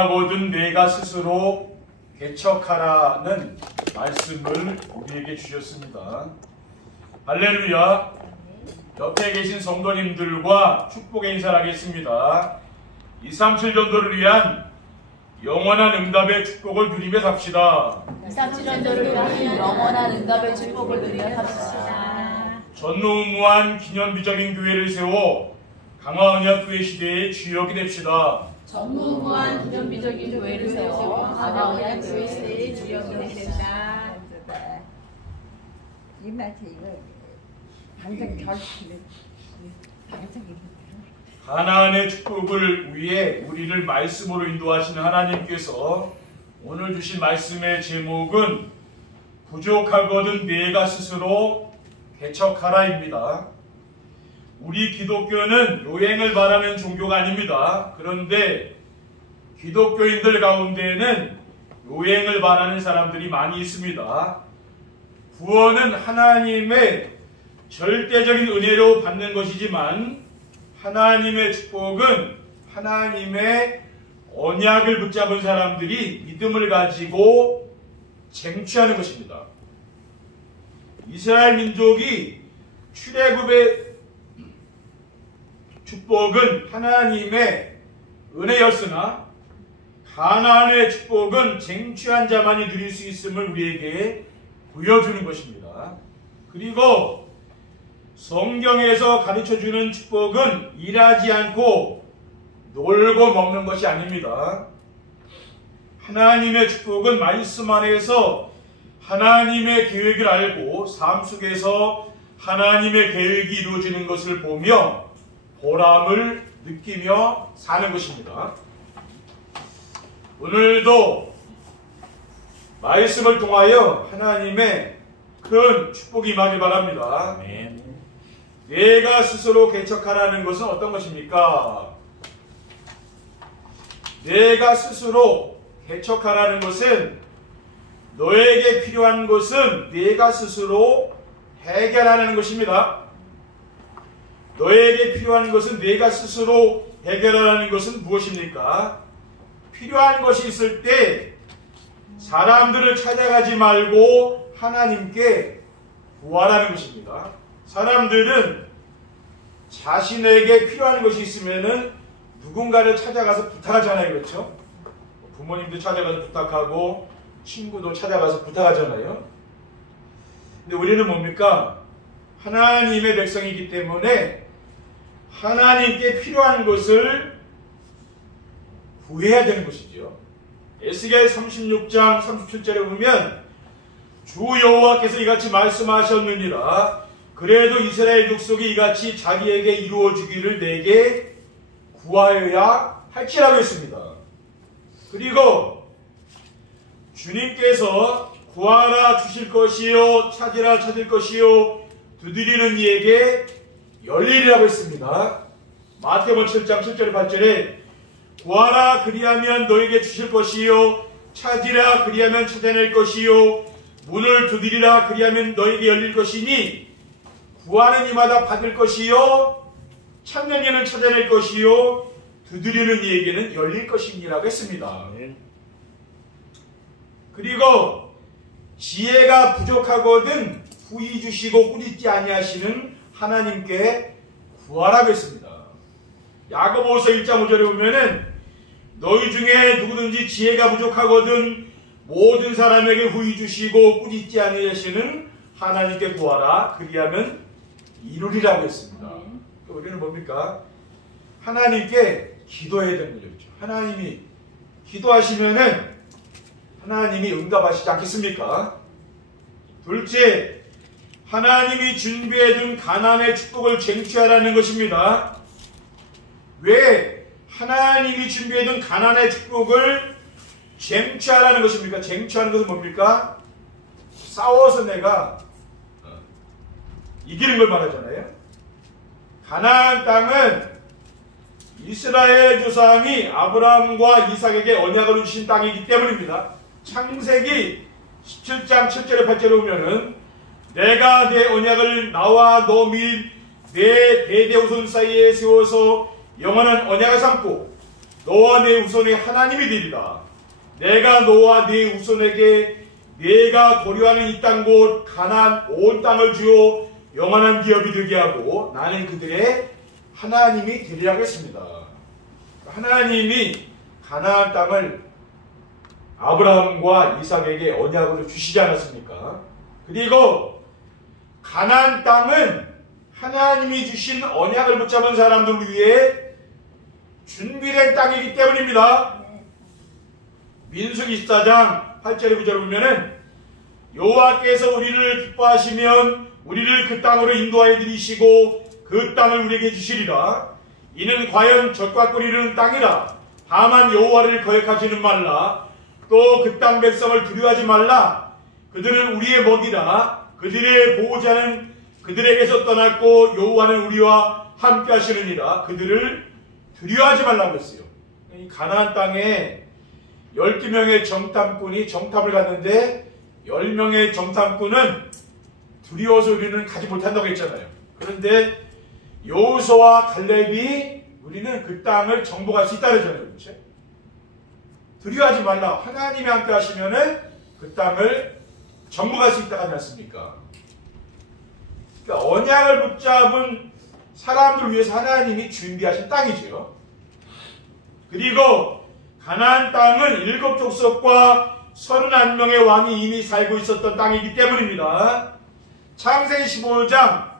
하거든 내가 스스로 개척하라는 말씀을 우리에게 주셨습니다. 할렐루야. 옆에 계신 성도님들과 축복의 인사를 하겠습니다. 237 전도를 위한 영원한 응답의 축복을 누리며 삽시다. 237 전도를 위한 영원한 응답의 축복을 누리며 삽시다. 전무후무한 기념비적인 교회를 세워 강화언약교회 시대의 주역이 됩시다. 전무후무한 기념비적인 교회를 세워 강화언약교회 시대의 주역이 됩시다. 이 말이 이거 항상 결실을 항상 가나안의 축복을 위해 우리를 말씀으로 인도하시는 하나님께서 오늘 주신 말씀의 제목은 부족하거든 내가 스스로 개척하라입니다. 우리 기독교는 요행을 바라는 종교가 아닙니다. 그런데 기독교인들 가운데는 요행을 바라는 사람들이 많이 있습니다. 구원은 하나님의 절대적인 은혜로 받는 것이지만 하나님의 축복은 하나님의 언약을 붙잡은 사람들이 믿음을 가지고 쟁취하는 것입니다. 이스라엘 민족이 출애굽의 축복은 하나님의 은혜였으나 가나안의 축복은 쟁취한 자만이 누릴 수 있음을 우리에게 보여주는 것입니다. 그리고 성경에서 가르쳐주는 축복은 일하지 않고 놀고 먹는 것이 아닙니다. 하나님의 축복은 말씀 안에서 하나님의 계획을 알고 삶 속에서 하나님의 계획이 이루어지는 것을 보며 보람을 느끼며 사는 것입니다. 오늘도 말씀을 통하여 하나님의 큰 축복이 임하길 바랍니다. 아멘. 내가 스스로 개척하라는 것은 어떤 것입니까? 내가 스스로 개척하라는 것은 너에게 필요한 것은 내가 스스로 해결하는 것입니다. 너에게 필요한 것은 내가 스스로 해결하라는 것은 무엇입니까? 필요한 것이 있을 때 사람들을 찾아가지 말고 하나님께 구하라는 것입니다. 사람들은 자신에게 필요한 것이 있으면은 누군가를 찾아가서 부탁하잖아요. 그렇죠? 부모님도 찾아가서 부탁하고 친구도 찾아가서 부탁하잖아요. 근데 우리는 뭡니까? 하나님의 백성이기 때문에 하나님께 필요한 것을 구해야 되는 것이죠. 에스겔 36장 37절에 보면 주 여호와께서 이같이 말씀하셨느니라. 그래도 이스라엘 족속이 이같이 자기에게 이루어주기를 내게 구하여야 할지라고 했습니다. 그리고 주님께서 구하라 주실 것이요 찾으라 찾을 것이요 두드리는 이에게 열리리라고 했습니다. 마태복음 7장 7절 8절에 구하라 그리하면 너에게 주실 것이요 찾으라 그리하면 찾아낼 것이요 문을 두드리라 그리하면 너에게 열릴 것이니 구하는 이마다 받을 것이요 찾는 이는 찾아낼 것이요 두드리는 이에게는 열릴 것이니라고 했습니다. 그리고 지혜가 부족하거든 후히 주시고 꾸짖지 아니하시는 하나님께 구하라고 했습니다. 야고보서 1장 5절에 보면은 너희 중에 누구든지 지혜가 부족하거든 모든 사람에게 후히 주시고 꾸짖지 아니하시는 하나님께 구하라 그리하면 이루리라고 했습니다. 우리는 뭡니까? 하나님께 기도해야 되는 거죠. 하나님이 기도하시면은 하나님이 응답하시지 않겠습니까? 둘째, 하나님이 준비해둔 가나안의 축복을 쟁취하라는 것입니다. 왜 하나님이 준비해둔 가나안의 축복을 쟁취하라는 것입니까? 쟁취하는 것은 뭡니까? 싸워서 내가 이기는 걸 말하잖아요. 가나안 땅은 이스라엘 조상이 아브라함과 이삭에게 언약을 주신 땅이기 때문입니다. 창세기 17장 7절에 8절에 보면은 내가 내 언약을 나와 너 및 내 대대후손 사이에 세워서 영원한 언약을 삼고 너와 내 후손의 하나님이 되리라. 내가 너와 네 후손에게 네가 거류하는 이 땅 곧 가나안 온 땅을 주어 영원한 기업이 되게 하고 나는 그들의 하나님이 되리라고 했습니다. 하나님이 가나안 땅을 아브라함과 이삭에게 언약으로 주시지 않았습니까? 그리고 가나안 땅은 하나님이 주신 언약을 붙잡은 사람들을 위해 준비된 땅이기 때문입니다. 민수기 24장 8절에 9절을 보면은 여호와께서 우리를 기뻐하시면 우리를 그 땅으로 인도하여 들이시고 그 땅을 우리에게 주시리라. 이는 과연 젖과 꿀이 흐르는 땅이라. 다만 여호와를 거역하지는 말라. 또 그 땅 백성을 두려워하지 말라. 그들은 우리의 먹이라. 그들의 보호자는 그들에게서 떠났고 여호와는 우리와 함께 하시느니라. 그들을 두려워하지 말라고 했어요. 이 가나안 땅에 12명의 정탐꾼이 정탐을 갔는데 10명의 정탐꾼은 두려워서 우리는 가지 못한다고 했잖아요. 그런데 여호수아와 갈렙이 우리는 그 땅을 정복할 수 있다고 했잖아요. 그렇죠? 두려워하지 말라. 하나님이 함께 하시면은 그 땅을 정복할 수 있다고 하지 않습니까? 그러니까 언약을 붙잡은 사람들을 위해서 하나님이 준비하신 땅이죠. 그리고 가나안 땅은 7족속과 31명의 왕이 이미 살고 있었던 땅이기 때문입니다. 창세기 15장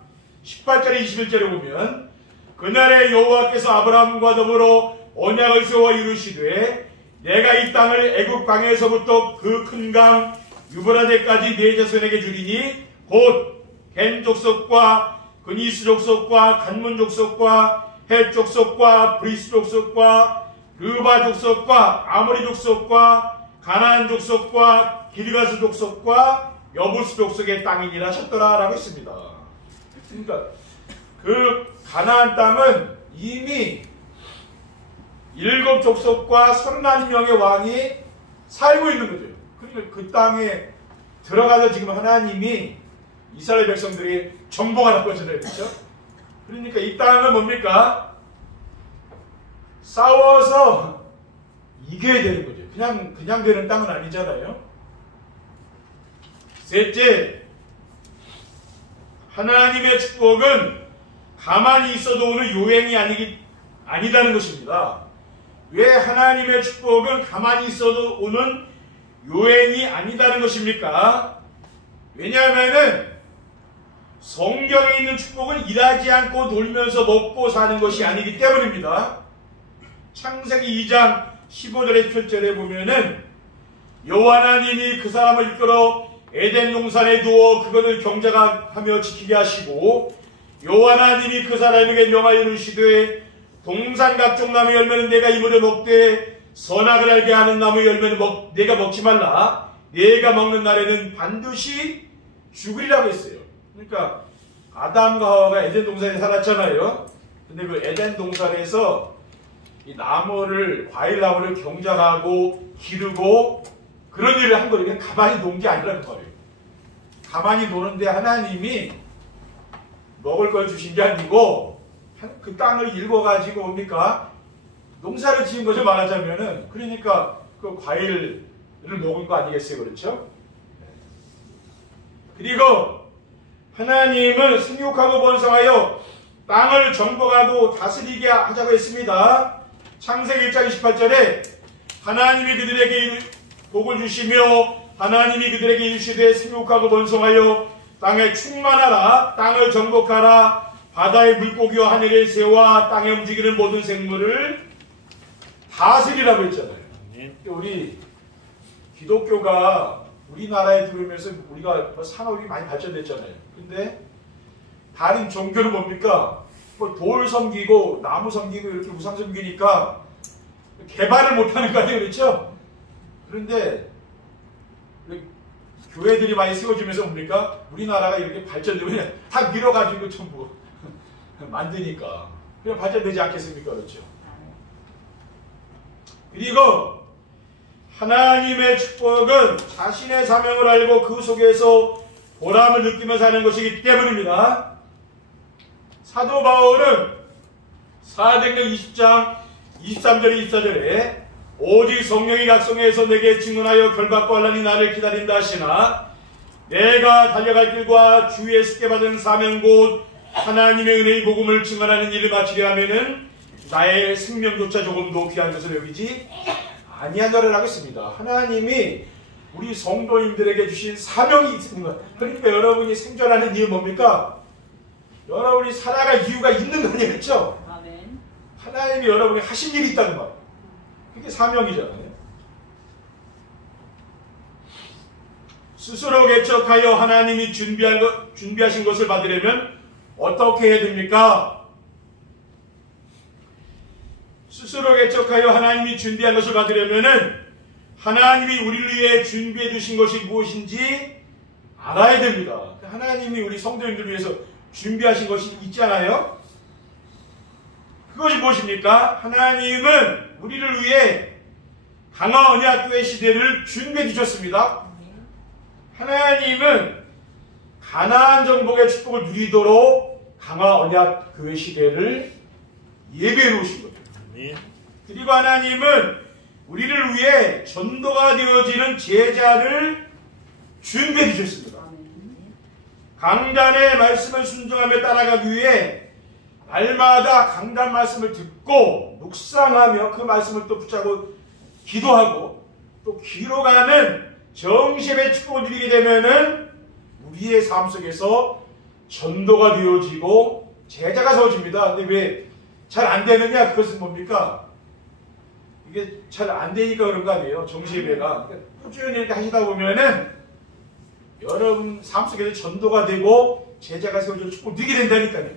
18절에 21절에 보면 그날에 여호와께서 아브라함과 더불어 언약을 세워 이루시되 내가 이 땅을 애굽 강에서부터 그 큰 강 유브라데까지 네 자손에게 주리니 곧 겐 족속과 그니스 족속과 간문 족속과 헷 족속과 브리스 족속과 르바 족속과 아모리 족속과 가나안 족속과 기르가스 족속과 여부스 족속의 땅이니라 하셨더라라고 했습니다. 그러니까 그 가나안 땅은 이미 7족속과 31명의 왕이 살고 있는 거죠. 그러니까 그 땅에 들어가서 지금 하나님이 이스라엘 백성들이 정복하는 거잖아요. 그렇죠? 그러니까 이 땅은 뭡니까? 싸워서 이겨야 되는 거죠. 그냥 되는 땅은 아니잖아요. 셋째, 하나님의 축복은 가만히 있어도 오는 요행이 아니다는 것입니다. 왜 하나님의 축복은 가만히 있어도 오는 요행이 아니다는 것입니까? 왜냐하면은 성경에 있는 축복은 일하지 않고 놀면서 먹고 사는 것이 아니기 때문입니다. 창세기 2장 15절에 17절에 보면은 여호와 하나님이 그 사람을 이끌어 에덴 동산에 두어 그것을 경작하며 지키게 하시고 여호와 하나님이 그 사람에게 명하여 이르시되 동산 각종 나무 열매는 내가 이물을 먹되 선악을 알게 하는 나무 열매는 내가 먹지 말라. 내가 먹는 날에는 반드시 죽으리라고 했어요. 그러니까 아담과 하와가 에덴 동산에 살았잖아요. 근데 그 에덴 동산에서 이 과일 나무를 경작하고 기르고 그런 일을 한 거예요. 그냥 가만히 논 게 아니라는 거예요. 가만히 노는데 하나님이 먹을 걸 주신 게 아니고 그 땅을 읽어가지고 뭡니까? 농사를 지은 거죠, 말하자면은. 그러니까 그 과일을 먹은 거 아니겠어요? 그렇죠? 그리고 하나님은 생육하고 번성하여 땅을 정복하고 다스리게 하자고 했습니다. 창세기 1장 28절에 하나님이 그들에게 복을 주시며 하나님이 그들에게 이르시되 생육하고 번성하여 땅에 충만하라. 땅을 정복하라. 바다의 물고기와 하늘의 새와 땅에 움직이는 모든 생물을 다스리라고 했잖아요. 우리 기독교가 우리나라에 들어오면서 우리가 산업이 많이 발전됐잖아요. 근데 다른 종교는 뭡니까? 돌 섬기고 나무 섬기고 이렇게 우상 섬기니까 개발을 못하는 거 아니에요. 그렇죠? 그런데 교회들이 많이 세워지면서 뭡니까? 우리나라가 이렇게 발전되면 다 밀어가지고 전부 만드니까 그냥 발전되지 않겠습니까? 그렇죠? 그리고 하나님의 축복은 자신의 사명을 알고 그 속에서 보람을 느끼며 사는 것이기 때문입니다. 사도 바울은 사도행전 20장 23절에 24절에 오직 성령이 각성해서 내게 증언하여 결박과 환난이 나를 기다린다 하시나 내가 달려갈 길과 주의 숙게 받은 사명 곧 하나님의 은혜의 복음을 증언하는 일을 마치려 하면은 나의 생명조차 조금도 귀한 것을 여기지 아니하노라라고 했습니다. 하나님이 우리 성도님들에게 주신 사명이 있는 것. 그러니까 여러분이 생존하는 이유 뭡니까? 여러분이 살아갈 이유가 있는 거 아니에요, 그렇죠? 아멘. 하나님이 여러분이 하신 일이 있다는 말. 그게 사명이잖아요. 스스로 개척하여 하나님이 준비하신 것을 받으려면 어떻게 해야 됩니까? 스스로 개척하여 하나님이 준비한 것을 받으려면은 하나님이 우리를 위해 준비해 주신 것이 무엇인지 알아야 됩니다. 하나님이 우리 성도님들을 위해서 준비하신 것이 있잖아요. 그것이 무엇입니까? 하나님은 우리를 위해 강화 언약교회 시대를 준비해 주셨습니다. 하나님은 가나안 정복의 축복을 누리도록 강화 언약교회 시대를 예배해 놓으신 거예요. 그리고 하나님은 우리를 위해 전도가 되어지는 제자를 준비해 주셨습니다. 강단의 말씀을 순종하며 따라가기 위해 날마다 강단 말씀을 듣고 묵상하며 그 말씀을 또 붙잡고 기도하고 또 기록하는 정심의 축복을 누리게 되면은 우리의 삶 속에서 전도가 되어지고 제자가 세워집니다. 근데 왜 잘 안 되느냐? 그것은 뭡니까? 이게 잘 안 되니까 그런 거 아니에요. 정시예배가. 꾸준히 이렇게 하시다 보면은 여러분 삶 속에서 전도가 되고 제자가 세워져 축복 누리게 된다니까요.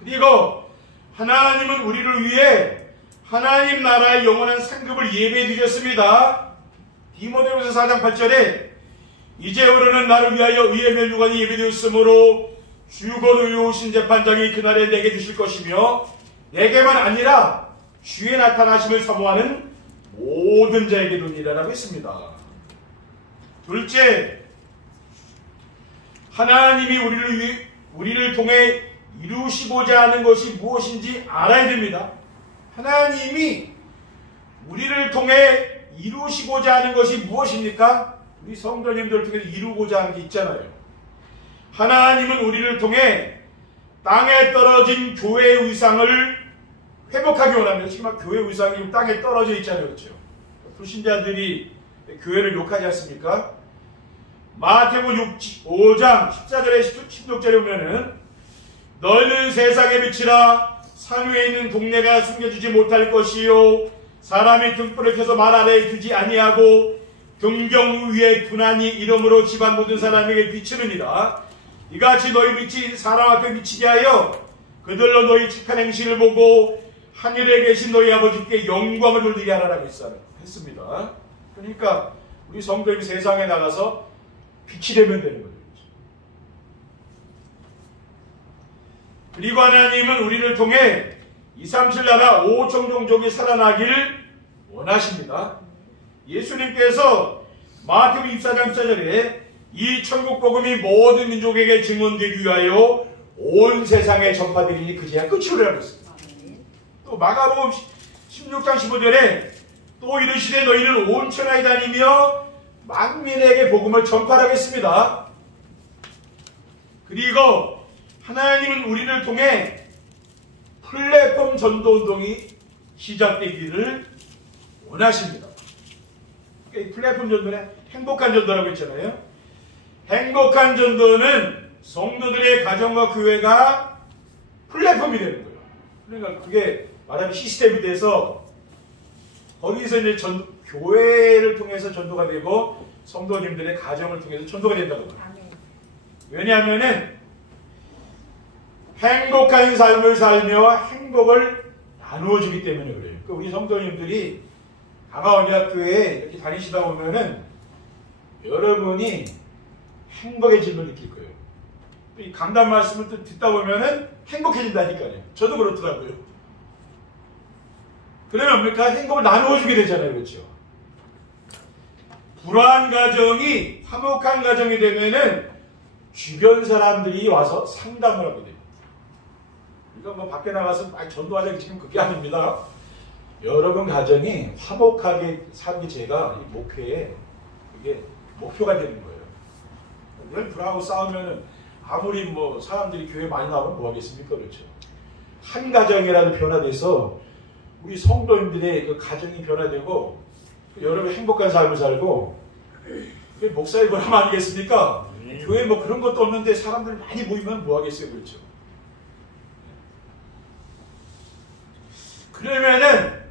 그리고 하나님은 우리를 위해 하나님 나라의 영원한 상급을 예배해 주셨습니다. 디모데후서 4장 8절에 이제부로는 나를 위하여 의의 멸류관이 예배되었으므로 주곧 의로우신 재판장이 그날에 내게 주실 것이며 내게만 아니라 주의 나타나심을 사모하는 모든 자에게 돕니다라고 했습니다. 둘째, 하나님이 우리를 통해 이루시고자 하는 것이 무엇인지 알아야 됩니다. 하나님이 우리를 통해 이루시고자 하는 것이 무엇입니까? 우리 성도님들을 통해 이루고자 하는 게 있잖아요. 하나님은 우리를 통해 땅에 떨어진 교회의 위상을 회복하기 원합니다. 지금 교회 위상이 땅에 떨어져 있잖아요. 그렇죠? 불신자들이 교회를 욕하지 않습니까? 마태복음 5장 14절에 16절에 보면은 너희는 세상의 빛이라 산 위에 있는 동네가 숨겨지지 못할 것이요 사람이 등불을 켜서 말 아래에 두지 아니하고 등경 위에 두나니 이름으로 집안 모든 사람에게 비치느니라. 이같이 너희 빛이 사람 앞에 비치게 하여 그들로 너희 착한 행실을 보고 하늘에 계신 너희 아버지께 영광을 돌리게 하라고 했습니다. 그러니까 우리 성도님이 세상에 나가서 빛이 되면 되는 거예요. 그리고 하나님은 우리를 통해 237 나라 5천 종족이 살아나기를 원하십니다. 예수님께서 마태복음 24장 14절에 이 천국 복음이 모든 민족에게 증언되기 위하여 온 세상에 전파되리니 그제야 끝이오리라고 했습니다. 또 마가복음 16장 15절에 또 이르시되 너희는 온 천하에 다니며 만민에게 복음을 전파하라고 했습니다. 그리고 하나님은 우리를 통해 플랫폼 전도운동이 시작되기를 원하십니다. 이 플랫폼 전도는 행복한 전도라고 했잖아요. 행복한 전도는 성도들의 가정과 교회가 플랫폼이 되는 거예요. 그러니까 그게 말하면 시스템이 돼서 거기서 이제 교회를 통해서 전도가 되고 성도님들의 가정을 통해서 전도가 된다고 봐요. 왜냐하면은 행복한 삶을 살며 행복을 나누어 주기 때문에 그래요. 그러니까 우리 성도님들이 강화언약교회에 이렇게 다니시다 보면은 여러분이 행복해짐을 느낄 거예요. 이 강단 말씀을 또 듣다 보면은 행복해진다니까요. 저도 그렇더라고요. 그러면 뭡니까? 행복을 나누어 주게 되잖아요. 그렇죠? 불화한 가정이 화목한 가정이 되면은 주변 사람들이 와서 상담을 하게 돼요. 우리가 뭐 밖에 나가서 많이 전도하자 지금 그게 아닙니다. 여러분 가정이 화목하게 살기 제가 이 목회에 이게 목표가 되는 거예요. 늘 불하고 싸우면은 아무리 뭐 사람들이 교회 많이 나오면 뭐 하겠습니까? 그렇죠. 한 가정이라도 변화돼서 우리 성도님들의 그 가정이 변화되고 여러분 행복한 삶을 살고 목사의 뭘 하면 아니겠습니까? 교회 뭐 그런 것도 없는데 사람들 많이 모이면 뭐 하겠어요? 그렇죠. 그러면은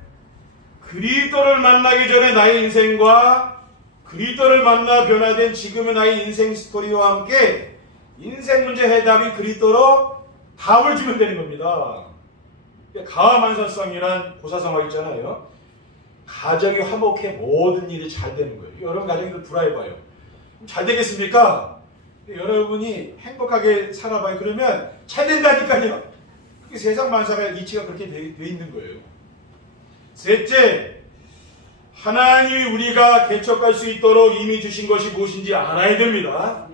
그리스도를 만나기 전에 나의 인생과 그리스도를 만나 변화된 지금의 나의 인생 스토리와 함께 인생 문제 해답이 그리스도로 답을 주면 되는 겁니다. 가화만사성이란 고사성어 있잖아요. 가정이 화목해 모든 일이 잘 되는 거예요. 여러분 가정이 불화해봐요. 잘 되겠습니까? 여러분이 행복하게 살아봐요. 그러면 잘 된다니까요. 세상 만사가 이치가 그렇게 돼 있는 거예요. 셋째, 하나님이 우리가 개척할 수 있도록 이미 주신 것이 무엇인지 알아야 됩니다.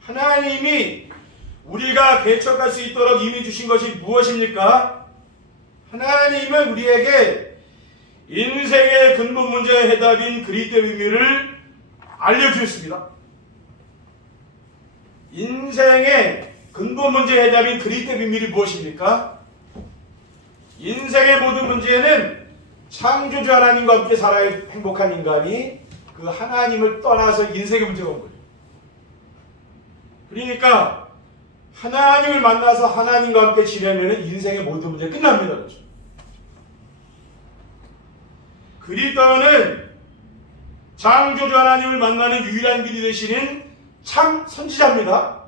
하나님이 우리가 개척할 수 있도록 이미 주신 것이 무엇입니까? 하나님은 우리에게 인생의 근본 문제의 해답인 그리스도의 의미를 알려주셨습니다. 인생의 근본 문제의 해답인 그리스도의 의미를 무엇입니까? 인생의 모든 문제는 창조주 하나님과 함께 살아야 행복한 인간이 그 하나님을 떠나서 인생의 문제가 온 거예요. 그러니까 하나님을 만나서 하나님과 함께 지내면 인생의 모든 문제가 끝납니다. 그렇죠? 그리스도는 창조주 하나님을 만나는 유일한 길이 되시는 참 선지자입니다.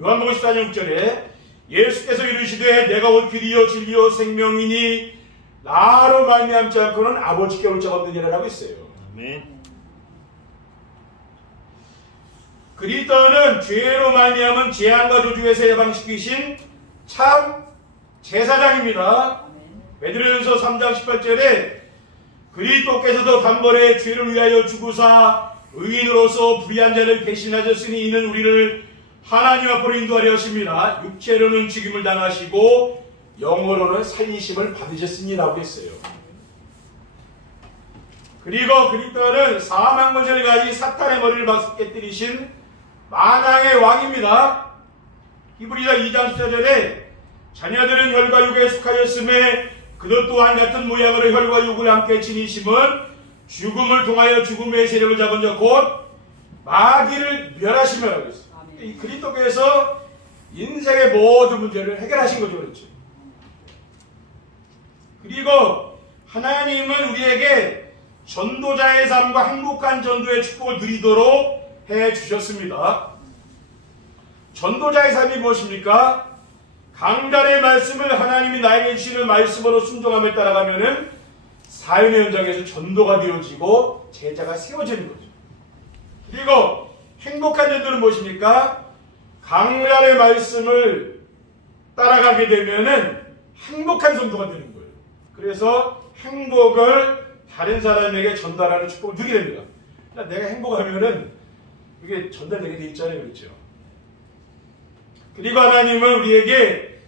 요한복음 14장 6절에 예수께서 이르시되 내가 곧 길이요 진리요 생명이니 나로 말미암지 않고는 아버지께 올 자가 없느니라 라고 했어요. 아멘. 그리스도는 죄로 말미암은 재앙과 저주에서 해방시키신 참 제사장입니다. 베드로전서 3장 18절에 그리스도께서도 단번에 죄를 위하여 죽으사 의인으로서 불의한 자를 대신하셨으니 이는 우리를 하나님 앞으로 인도하려 하십니다. 육체로는 죽임을 당하시고 영어로는 살리심을 받으셨습니다라고 했어요. 그리고 그리스도는 사망 권세를 가진 사탄의 머리를 박수 깨뜨리신 만왕의 왕입니다. 히브리서 2장 14절에 자녀들은 혈과 육에 속하였음에 그들 또한 같은 모양으로 혈과 육을 함께 지니심은 죽음을 통하여 죽음의 세력을 잡은 자 곧 마귀를 멸하시며 했어요. 이 그리스도께서 인생의 모든 문제를 해결하신 거죠. 그렇죠? 그리고 하나님은 우리에게 전도자의 삶과 행복한 전도의 축복을 누리도록 해주셨습니다. 전도자의 삶이 무엇입니까? 강단의 말씀을 하나님이 나에게 주시는 말씀으로 순종함에 따라가면은 사연의 현장에서 전도가 되어지고 제자가 세워지는 거죠. 그리고 행복한 전도는 무엇입니까? 강단의 말씀을 따라가게 되면은 행복한 전도가 되는 거예요. 그래서 행복을 다른 사람에게 전달하는 축복을 누리게 됩니다. 그러니까 내가 행복하면은 이게 전달되게 돼 있잖아요. 그렇죠? 그리고 하나님은 우리에게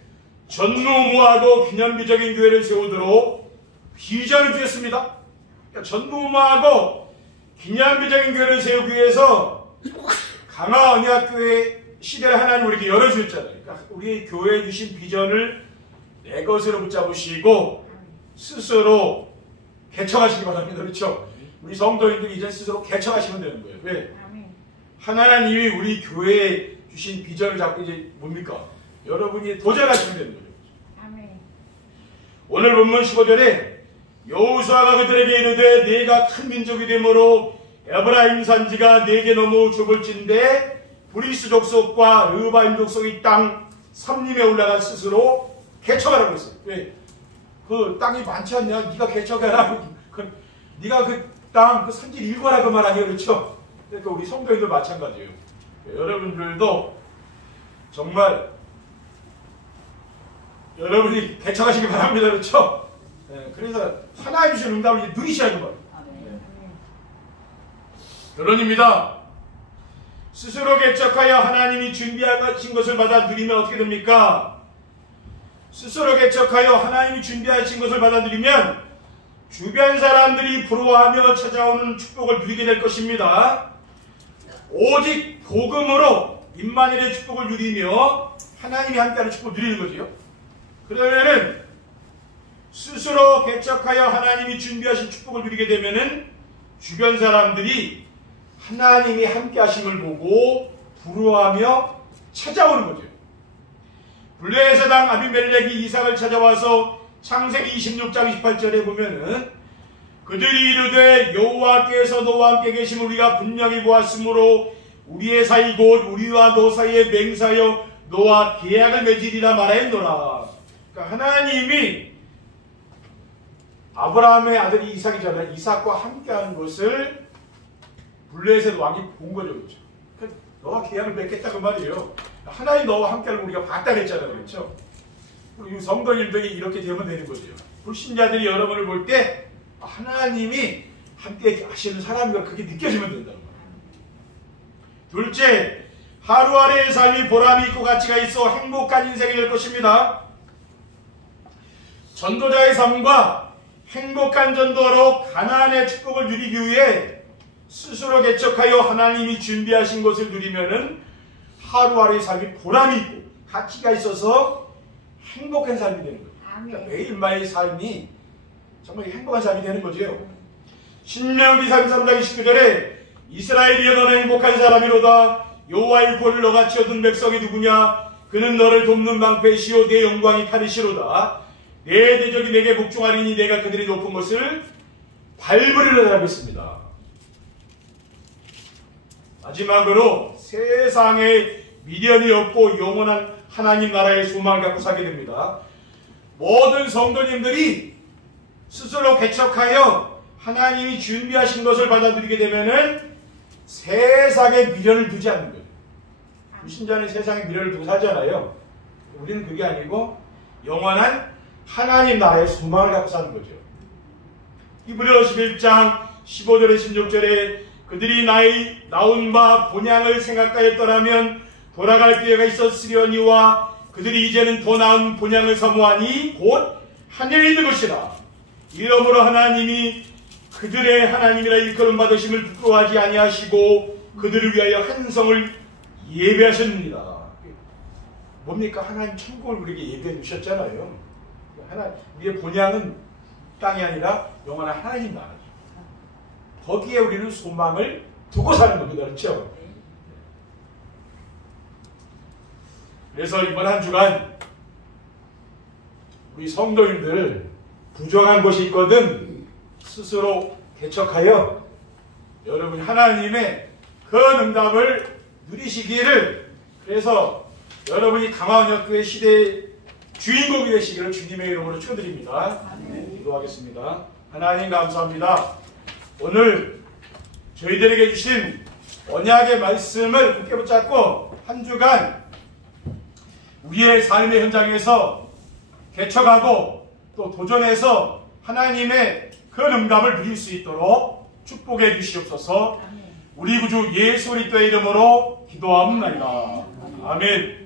전무후무하고 기념비적인 교회를 세우도록 비전을 주셨습니다. 그러니까 전무후무하고 기념비적인 교회를 세우기 위해서 강화 언약교회 시대를 하나님 우리에게 열어주셨잖아요. 그러니까 우리 교회에 주신 비전을 내 것으로 붙잡으시고 스스로 개척하시기 바랍니다. 그렇죠? 우리 성도님들이 이제 스스로 개척하시면 되는 거예요. 왜? 하나님이 우리 교회에 주신 비전을 잡고 이제 뭡니까? 여러분이 도전하시면 되는 거죠. 오늘 본문 15절에 여호수아가 그들에게 이르되 네가 큰 민족이 되므로 에브라임 산지가 네게 너무 좁을진데 브리스 족속과 르바임 족속의 땅 삼림에 올라가 스스로 개척하라고 했어요. 왜? 그 땅이 많지 않냐? 네가 개척해라. 네가 그 땅 그 산지 읽어라 그 말 아니에요. 그렇죠? 그러니까 우리 성도님들 마찬가지예요. 여러분들도 정말 여러분이 개척하시기 바랍니다. 그렇죠? 네, 그래서 하나님 주신 응답을 이제 누리셔야 하는 거예요. 결론입니다. 스스로 개척하여 하나님이 준비하신 것을 받아 누리면 어떻게 됩니까? 스스로 개척하여 하나님이 준비하신 것을 받아들이면 주변 사람들이 부러워하며 찾아오는 축복을 누리게 될 것입니다. 오직 복음으로 임마누엘의 축복을 누리며 하나님이 함께하는 축복을 누리는 거지요. 그러면은 스스로 개척하여 하나님이 준비하신 축복을 누리게 되면은 주변 사람들이 하나님이 함께하심을 보고 부러워하며 찾아오는 거죠. 블레의 사당 아비멜렉이 이삭을 찾아와서 창세기 26장 28절에 보면은 그들이 이르되 여호와께서 너와 함께 계심을 우리가 분명히 보았으므로 우리의 사이 곧 우리와 너 사이에 맹사하여 너와 계약을 맺으리라 말하였노라. 그러니까 하나님이 아브라함의 아들이 이삭이잖아요. 이삭과 함께하는 것을 블레셋 왕이 본 거죠. 그렇죠? 그러니까 너와 계약을 맺겠다 그 말이에요. 하나님 너와 함께하는 우리가 봤다 그랬잖아요. 그렇죠? 우리 성도님들이 이렇게 되면 되는 거죠. 불신자들이 여러분을 볼 때 하나님이 함께 하시는 사람이가 그게 느껴지면 된다는 거예요. 둘째, 하루하루의 삶이 보람이 있고 가치가 있어 행복한 인생이 될 것입니다. 전도자의 삶과 행복한 전도로 가나안의 축복을 누리기 위해 스스로 개척하여 하나님이 준비하신 것을 누리면은 하루하루의 삶이 보람이 있고 가치가 있어서 행복한 삶이 되는 거예요. 그러니까 매일매일 삶이 정말 행복한 삶이 되는 거죠. 신명기 33장 19절에 이스라엘이여 너는 행복한 사람이로다. 여호와의 구원을 너같이 얻은 백성이 누구냐? 그는 너를 돕는 방패시오 내 영광이 카르시로다. 내 대적이 내게 복종하리니 내가 그들이 높은 것을 밟으리라 하겠습니다. 마지막으로 세상에 미련이 없고 영원한 하나님 나라의 소망을 갖고 살게 됩니다. 모든 성도님들이 스스로 개척하여 하나님이 준비하신 것을 받아들이게 되면은 세상에 미련을 두지 않는 거예요. 불신자는 세상에 미련을 두고 살잖아요. 우리는 그게 아니고 영원한 하나님 나라의 소망을 갖고 사는 거죠. 히브리서 11장 15절에 16절에 그들이 나온 바 본향을 생각하였더라면 돌아갈 기회가 있었으려니와 그들이 이제는 더 나은 본향을 사모하니 곧 하늘에 있는 것이라. 이러므로 하나님이 그들의 하나님이라 일컬음 받으심을 부끄러워하지 아니하시고 그들을 위하여 한 성을 예배하셨느니라. 뭡니까? 하나님 천국을 우리에게 예배해 주셨잖아요. 우리의 본향은 땅이 아니라 영원한 하나님 나라죠. 거기에 우리는 소망을 두고 사는 겁니다. 그렇죠? 그래서 이번 한 주간 우리 성도님들 부정한 것이 있거든 스스로 개척하여 여러분 하나님의 그 응답을 누리시기를, 그래서 여러분이 강화원역교회 시대의 주인공이 되시기를 주님의 이름으로 축원드립니다. 기도하겠습니다. 하나님 감사합니다. 오늘 저희들에게 주신 언약의 말씀을 굳게 붙잡고 한 주간 우리의 삶의 현장에서 개척하고 또 도전해서 하나님의 그 응답을 누릴 수 있도록 축복해 주시옵소서. 우리 구주 예수 그리스도의 이름으로 기도하옵나이다. 아멘.